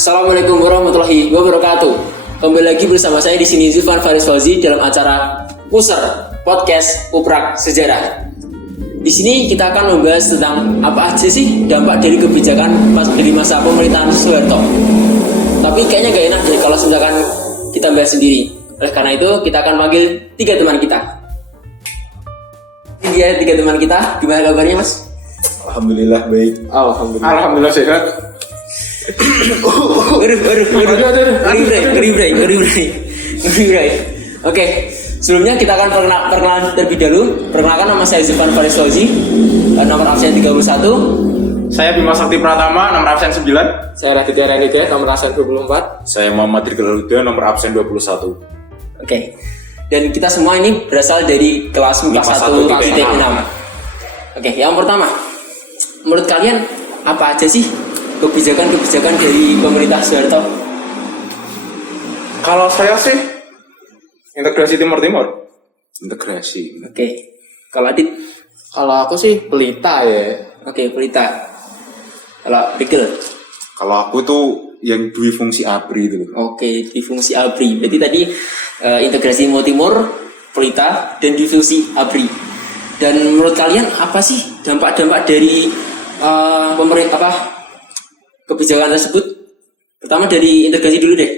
Assalamualaikum warahmatullahi wabarakatuh. Kembali lagi bersama saya di sini Zulfan Faris Fauzi dalam acara Puser Podcast Uprak Sejarah. Di sini kita akan membahas tentang apa aja sih dampak dari kebijakan dari masa pemerintahan Soeharto. Tapi kayaknya gak enak deh kalau misalkan kita bahas sendiri. Oleh karena itu kita akan panggil 3 teman kita. Ini 3 teman kita, gimana kabarnya Mas? Alhamdulillah baik. Alhamdulillah sehat. Ngeri break. Oke, sebelumnya kita akan perkenalan terlebih dahulu. Perkenalkan, nama saya Zulfan Faris Fauzi, nomor absen 31. Saya Bima Sakti Pratama, nomor absen 9. Saya Raditya Renide, nomor absen 24. Saya Muhammad Tirgaluda, nomor absen 21. Oke. Dan kita semua ini berasal dari kelas MIPA 1.6. Oke, yang pertama, menurut kalian apa aja sih kebijakan-kebijakan dari pemerintah Soeharto? Kalau saya sih integrasi Timur-Timur. Integrasi. Oke. Kalau Adit? Kalau aku sih pelita ya. Oke, Pelita. Kalau Rigel? Kalau aku tuh yang dua fungsi ABRI itu. Oke, di fungsi ABRI. Berarti tadi integrasi Timur, Pelita, dan di fungsi ABRI. Dan menurut kalian apa sih dampak-dampak dari pemerintah kebijakan tersebut? Pertama dari integrasi dulu deh.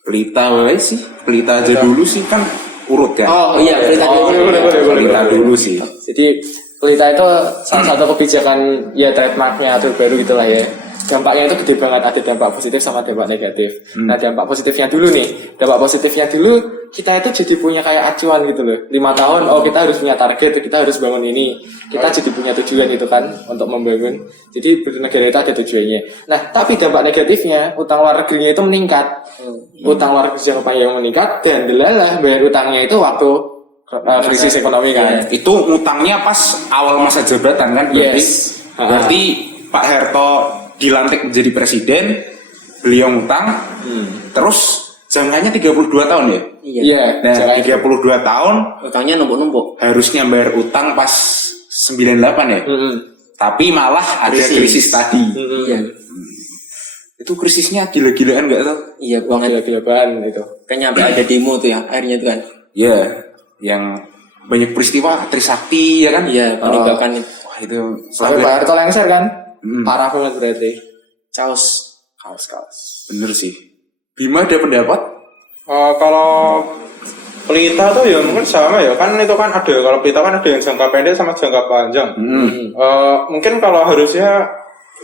Pelita sih. Pelita aja dulu sih kan urut kan. Oh iya, Pelita dulu. Pelita dulu sih. Jadi pelita itu salah satu kebijakan ya trademarknya terbaru gitulah ya. Dampaknya itu gede banget, ada dampak positif sama dampak negatif. Nah dampak positifnya dulu nih. Dampak positifnya dulu kita itu jadi punya kayak acuan gitu loh. 5 tahun, oh kita harus punya target, kita harus bangun ini. Kita jadi punya tujuan gitu kan untuk membangun. Jadi bernegara itu ada tujuannya. Nah tapi dampak negatifnya, utang luar negerinya itu meningkat. Utang luar negeri yang meningkat dan delalah bayar utangnya itu waktu krisis ekonomi kan. Itu utangnya pas awal masa jabatan kan berarti. Yes. Berarti Pak Harto dilantik menjadi presiden, beliau ngutang, terus jangkanya 32 tahun ya? Iya. Nah, 32 tahun Utangnya numpuk-numpuk. harusnya bayar utang pas 98 ya? Tapi malah ada krisis tadi. Iya. Itu krisisnya gila-gilaan gak tau? Iya banget. Gila-gilaan itu. Kayaknya sampai ada demo tuh ya akhirnya tuh kan. Ya, yang banyak peristiwa Trisakti ya kan? Iya, meninggalkan Wah itu Sampai Pak Harto lengser kan? Parah banget berarti. Chaos. Kaos. bener sih. Bima ada pendapat? Kalau pelita tuh ya mungkin sama ya. Kan itu kan ada, kalau pelita kan ada yang jangka pendek sama jangka panjang. Mungkin kalau harusnya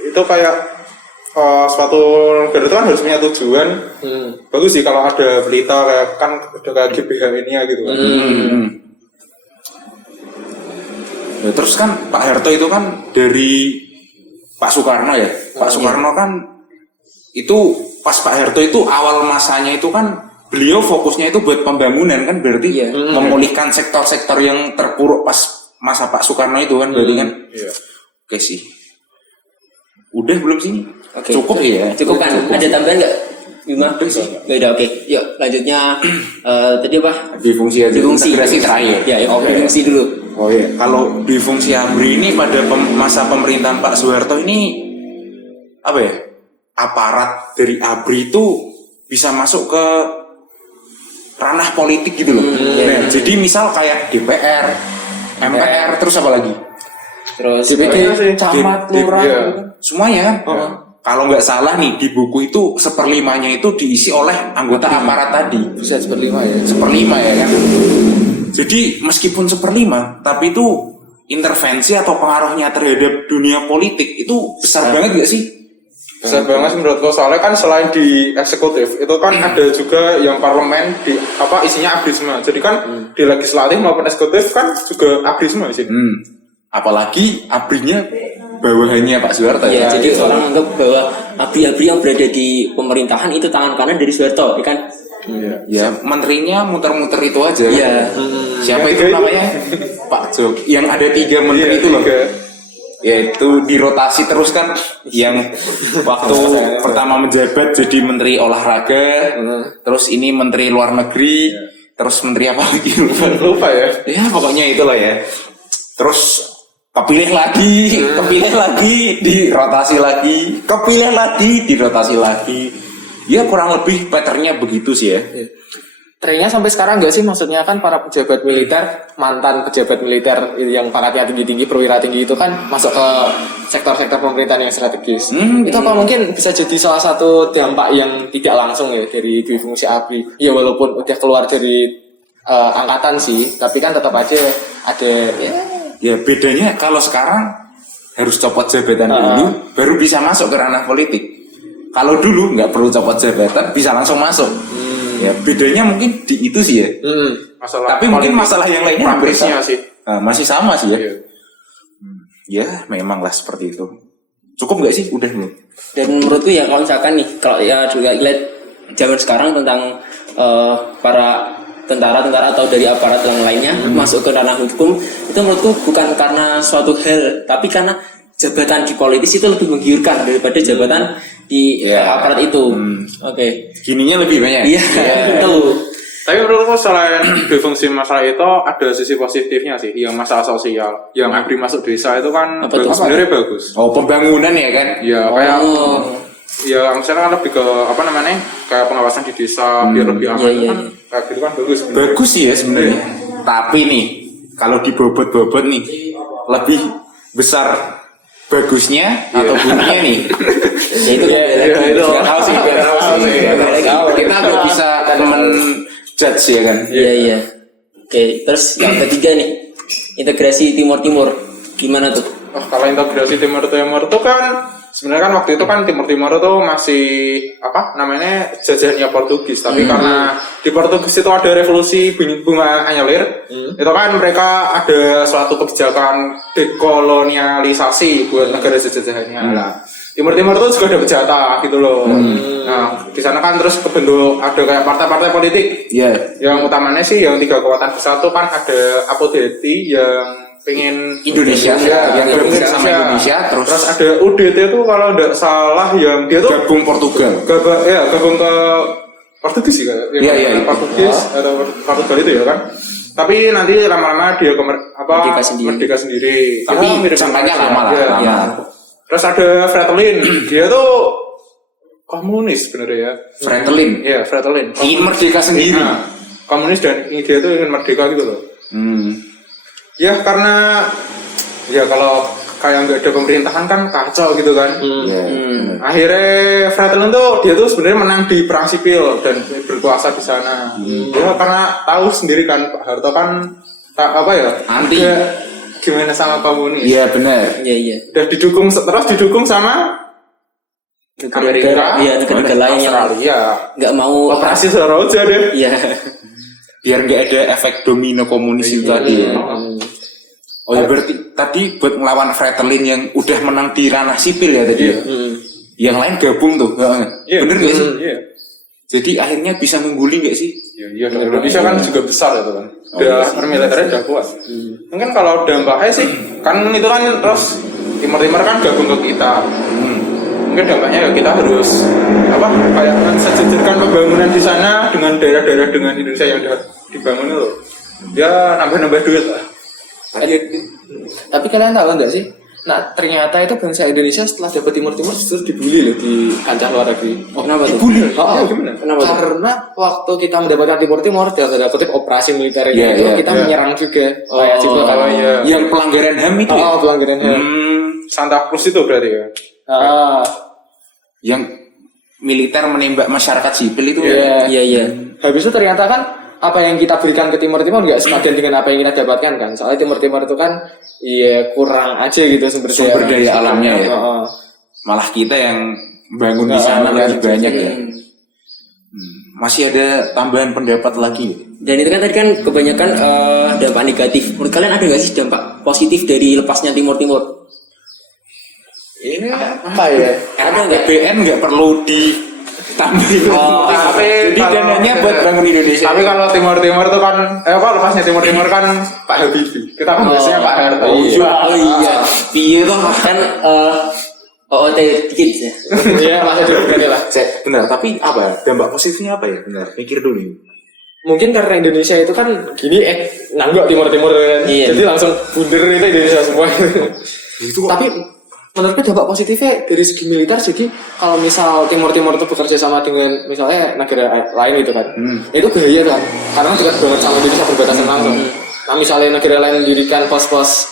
itu kayak suatu negara itu kan harus punya tujuan. Bagus sih kalau ada pelita kayak kan ada kayak GBH ini ya gitu kan. Ya, terus kan Pak Harto itu kan dari Pak Soekarno ya. Pak Soekarno kan itu pas Pak Harto itu awal masanya itu kan beliau fokusnya itu buat pembangunan kan berarti memulihkan sektor-sektor yang terpuruk pas masa Pak Soekarno itu kan berarti kan. Oke sih. Udah belum sih? Oke. Cukup ya. Cukup kan? Ada tambahan nggak? Bima? Beda, oke. Yuk lanjutnya tadi apa? Di fungsi aja. Integrasi terakhir. Ya, fungsi dulu. Oh iya, kalau di fungsi ABRI ini pada masa pemerintahan Pak Soeharto ini apa ya? Aparat dari ABRI itu bisa masuk ke ranah politik gitu loh. Nah, jadi misal kayak DPR, MPR, terus apa lagi? Terus DPD, camat, lurah, gitu kan. Semuanya. Kalau nggak salah nih di buku itu 1/5-nya itu diisi oleh anggota aparat tadi. Bisa 1/5 ya. 1/5 ya kan. Jadi meskipun 1/5, tapi itu intervensi atau pengaruhnya terhadap dunia politik itu besar banget gak sih? Besar banget sih menurutku, soalnya kan selain di eksekutif itu kan ada juga yang parlemen di apa isinya abrisme. Jadi kan di legislatif maupun eksekutif kan juga abrisme di sini. Apalagi ABRI-nya bawahannya Pak Soeharto ya, ya. jadi orang anggap bahwa abri-abri yang berada di pemerintahan itu tangan kanan dari Soeharto, ya kan? Ya, menterinya muter-muter itu aja. Iya. Siapa itu namanya? Pak Jok. Yang ada 3 menteri itu loh. Ya itu dirotasi terus kan. Yang waktu pertama menjabat jadi menteri olahraga, terus ini menteri luar negeri, terus menteri apa lagi lupa ya. Ya pokoknya itulah ya. Terus kepilih lagi, dirotasi lagi, kepilih lagi, dirotasi lagi. Ya kurang lebih patternnya begitu sih ya. Trennya sampai sekarang nggak sih? Maksudnya kan para pejabat militer, mantan pejabat militer yang pangkatnya tinggi-tinggi, perwira tinggi itu kan masuk ke sektor-sektor pemerintahan yang strategis. Itu apa mungkin bisa jadi salah satu dampak yang tidak langsung ya dari dui fungsi ABRI. Ya walaupun udah keluar dari angkatan sih, tapi kan tetap aja ada Ya bedanya kalau sekarang harus copot jabatan dulu, baru bisa masuk ke ranah politik. Kalau dulu nggak perlu copot jabatan, bisa langsung masuk. Ya bedanya mungkin di itu sih ya. Masalah Tapi mungkin masalah yang lainnya hampir praktisnya sama. sih. Nah, masih sama sih ya. Iya. Ya memanglah seperti itu. Cukup nggak sih? Udah belum? Dan menurutku ya kalau misalkan nih, kalau ya juga lihat zaman sekarang tentang para tentara-tentara atau dari aparat yang lainnya masuk ke ranah hukum, itu menurutku bukan karena suatu hal, tapi karena jabatan di politis itu lebih menggiurkan daripada jabatan di aparat itu. Oke. Gininya lebih banyak. Iya, betul. Tapi menurutku selain dui fungsi masalah itu ada sisi positifnya sih, yang masalah sosial. Yang ABRI masuk desa itu kan sebenarnya bagus. Oh pembangunan ya kan? Ya kayak ya misalnya kan lebih ke apa namanya kayak pengawasan di desa biar lebih aman kan kayak gitu kan bagus. Bagus sih ya sebenarnya. Tapi nih kalau dibobot-bobot nih lebih besar bagusnya atau bunyinya nih. Ya itu itu Nggak tahu sih. Kita nggak bisa menjudge ya kan. Iya. Oke, terus yang ketiga nih, integrasi Timur-Timur. Gimana tuh? Kalau integrasi Timur-Timur itu kan sebenarnya kan waktu itu kan Timur-Timur itu masih apa namanya jajahannya Portugis, tapi karena di Portugis itu ada revolusi bunga anyelir, itu kan mereka ada suatu kebijakan dekolonialisasi buat negara jajahannya. Nah, Timur-Timur itu juga ada jatah gitu loh. Nah, di sana kan terus kebentuk ada kayak partai-partai politik. Iya. Yang utamanya sih yang 3 kekuatan besar itu kan ada APODETI yang pengen Indonesia, yang gabung sama Indonesia, terus ada UDT itu kalau tidak salah yang dia tuh gabung Portugal. Gabung ke Portugis sih kan? Iya. Portugis atau Portugal itu ya kan? Tapi nanti lama-lama dia merdeka sendiri. Tapi Ya, mirip jangkanya Indonesia. lama lah. Iya. Lama. Terus ada Fretilin, dia tuh komunis sebenarnya ya. Fretilin. Iya, Fretilin. Ingin merdeka sendiri. Nah, komunis dan dia tuh ingin merdeka gitu loh. Ya karena ya kalau kayak nggak ada pemerintahan kan kacau gitu kan. Akhirnya Fretilin tuh dia tuh sebenarnya menang di perang sipil dan berkuasa di sana. Ya karena tahu sendiri kan Pak Harto kan Anti. Gimana sama komunis. Iya benar. Iya. Udah didukung sama Amerika, negara lain yang Australia. nggak mau Operasi Saroja deh. Iya. Biar nggak ada efek domino komunis itu tadi ya. Oh ya berarti tadi buat ngelawan Fretilin yang udah menang di ranah sipil ya tadi. Yang lain gabung tuh. Bener nggak sih? Iya. Jadi akhirnya bisa mengguli nggak sih? Iya, Indonesia kan juga besar itu kan. Militernya udah kuat. Mungkin kalau dampaknya sih, kan itu kan terus Timur-Timur kan gabung ke kita. Mungkin dampaknya ya kita harus kayak sejajarkan pembangunan di sana dengan daerah-daerah dengan Indonesia yang udah dibangun itu. Ya nambah-nambah duit lah. Tapi kalian tahu nggak sih? Nah ternyata itu bangsa Indonesia setelah dapat Timur-Timur justru dibully loh di kancah luar negeri. Kenapa tuh? Gimana? Kenapa tuh? Karena waktu kita mendapatkan Timur-Timur dalam tanda kutip operasi militernya itu kita menyerang juga kayak sipil Yang pelanggaran HAM itu ya? pelanggaran HAM. Santa Cruz itu berarti ya. Yang militer menembak masyarakat sipil itu Iya. Habis itu ternyata kan apa yang kita berikan ke Timur-Timur nggak sepadan dengan apa yang kita dapatkan kan. Soalnya Timur-Timur itu kan kurang aja gitu sumber daya alamnya ya. Malah kita yang bangun di sana lebih banyak ya. Masih ada tambahan pendapat lagi. Dan itu kan tadi kan kebanyakan dampak negatif. Menurut kalian ada nggak sih dampak positif dari lepasnya Timur-Timur? Ini apa ya? Ada nggak? BN nggak perlu ditambahin. Tapi Jadi dananya buat bangun Indonesia. Tapi kalau Timur-Timur itu kan, kalau lepasnya Timur-Timur kan Pak Habibie. Kita kan biasanya Pak Harto. Oh iya. Piye tuh kan OOT dikit ya. Iya masih diberikan lah. Benar, tapi apa? Dampak positifnya apa ya? Benar, pikir dulu. mungkin karena Indonesia itu kan gini nanggok timur-timur kan. Iya. Jadi langsung bunder itu Indonesia semua. Itu kok Tapi menurutku dampak positifnya dari segi militer, jadi kalau misal timur-timur itu bekerja sama dengan misalnya negara lain gitu kan, itu bahaya kan, karena dekat banget sama Indonesia berbatasan langsung. Nah misalnya negara lain mendirikan pos-pos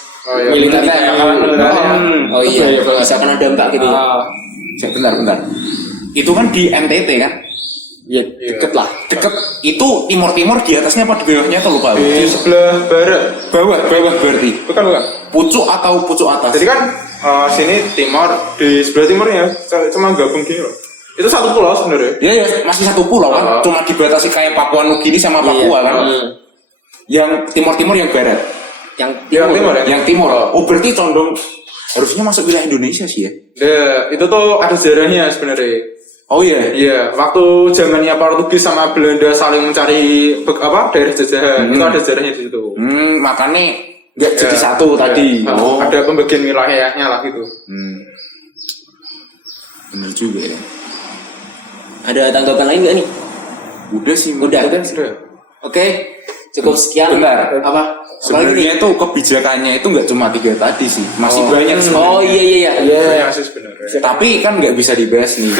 militer, Oh itu iya, bahaya banget. bisa kena dampak gitu. bentar. Itu kan di NTT kan? Ya deket lah. Deket itu timur di atasnya apa di bawahnya tuh lupa. Di sebelah barat. Bawah berarti. Bukan. Pucuk atau pucuk atas? Jadi kan sini timur, di sebelah timurnya cuma gabung gini loh. Itu satu pulau sebenarnya. Ya, masih satu pulau kan, cuma dibatasi kayak Papua Nugini sama Papua kan. Yang timur yang barat. Yang timur ya? Yang timur. Oh, berarti condong harusnya masuk wilayah Indonesia sih ya. Itu tuh ada sejarahnya sebenarnya. Oh iya. Iya, waktu zamannya Portugis sama Belanda saling mencari daerah jajahan, itu ada sejarahnya di situ. Makanya nggak jadi satu tadi. Ada pembagian wilayahnya lah gitu. Bener juga ya. Ada tanggapan lain nggak nih? Udah sih. Udah. Sudah. Oke, cukup sekian. Bentar. Apa? Sebenarnya itu kebijakannya itu nggak cuma 3 tadi sih, masih banyak sebenarnya. Oh iya. Iya sih sebenarnya. Tapi kan nggak bisa dibahas nih.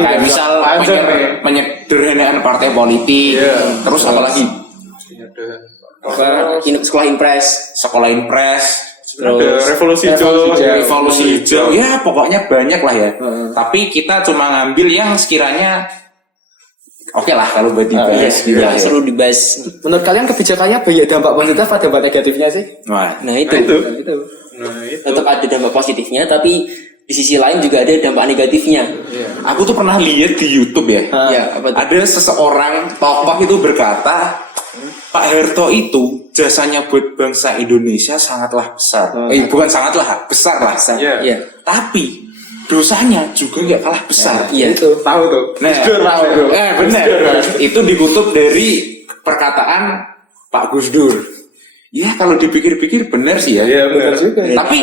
Kayak misal penyederhanaan partai politik, terus apalagi Sekolah impres. sekolah impres, Ada revolusi hijau. ya pokoknya banyak lah ya. Tapi kita cuma ngambil yang sekiranya oke lah kalau buat dibahas gitu Ya, lah ya. seru dibahas. Menurut kalian kebijakannya banyak dampak positif atau dampak negatifnya sih? Wah, Nah itu. Nah itu. Tetap ada dampak positifnya, tapi di sisi lain juga ada dampak negatifnya. aku tuh pernah lihat di YouTube ya. Ya, apa tuh? Ada seseorang tokoh itu berkata, Pak Harto itu jasanya buat bangsa Indonesia sangatlah besar. Bukan sangatlah, besar lah. Iya. Tapi dosanya juga nggak kalah besar. Iya. Tahu tuh. Nah, benar. Itu dikutip dari perkataan Pak Gus Dur. Ya kalau dipikir-pikir benar sih ya. Iya benar juga. Tapi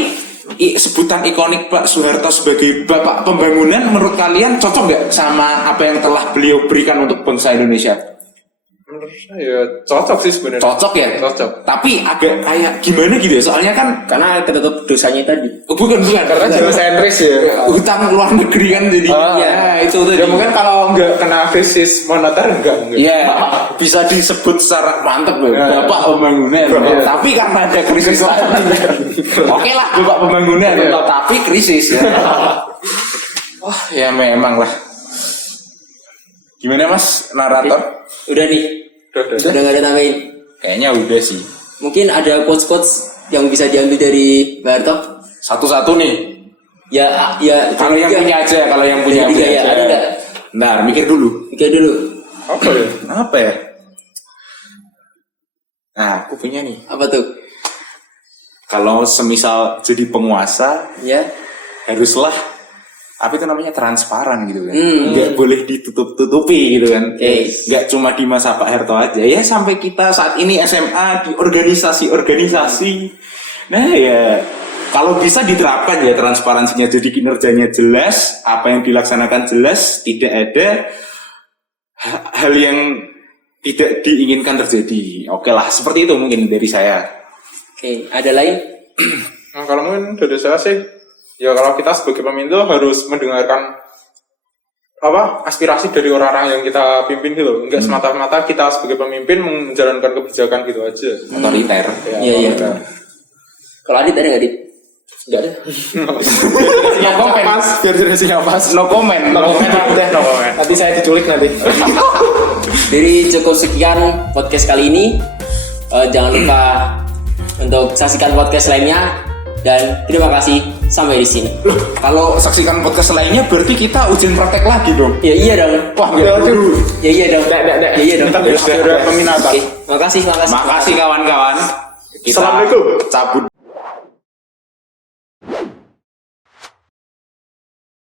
sebutan ikonik Pak Soeharto sebagai Bapak Pembangunan menurut kalian cocok nggak sama apa yang telah beliau berikan untuk bangsa Indonesia? Menurut saya cocok sih sebenarnya. Cocok ya? Cocok. Tapi agak kayak gimana gitu ya? Soalnya kan Karena ketutup dosanya tadi. bukan Karena jauh sentris ya. hutang luar negeri kan jadi itu tuh. Ya mungkin kalau nggak kena krisis moneter enggak. Iya, bisa disebut secara mantep loh, Bapak Pembangunan. Tapi karena ada krisis lagi. Oke lah, Bapak Pembangunan, tapi krisis ya. Wah, ya memang lah. Gimana Mas narator? Udah nih. Udah nggak ada tambahin. Kayaknya udah sih. Mungkin ada quotes-quotes yang bisa diambil dari Pak Harto. Satu-satu nih. Ya. Kalau yang punya aja, kalau yang punya Tiga ya. aja. Ada nggak? Bentar, mikir dulu. Oke dulu. Apa ya? Nah, aku punya nih. Apa tuh? Kalau semisal jadi penguasa, Ya. haruslah apa itu namanya transparan gitu kan, nggak Hmm. boleh ditutup-tutupi gitu kan. Oke. Nggak cuma di masa Pak Harto aja ya, sampai kita saat ini SMA di organisasi. Nah ya kalau bisa diterapkan ya transparansinya, jadi kinerjanya jelas, apa yang dilaksanakan jelas, tidak ada hal yang tidak diinginkan terjadi. Oke lah, seperti itu mungkin dari saya. Oke, ada lain? Nah, kalau mungkin dari saya sih, ya kalau kita sebagai pemimpin harus mendengarkan aspirasi dari orang-orang yang kita pimpin gitu, enggak semata-mata kita sebagai pemimpin menjalankan kebijakan gitu aja. Otoriter. Iya. Kalau Adit ada nggak Adit? Enggak ada. No comment. Biar durasinya pas. No comment. Nanti saya diculik nanti. Jadi cukup sekian podcast kali ini. Jangan lupa untuk saksikan podcast lainnya dan terima kasih sampai di sini. Loh, kalau saksikan podcast lainnya berarti kita ujian praktek lagi dong. Ya iya dong. Wah, nggak dulu. Ya iya dong. Ya iya dong. Kita sudah peminatan. Oke, makasih. Makasih kawan-kawan. Kita Assalamualaikum. cabut.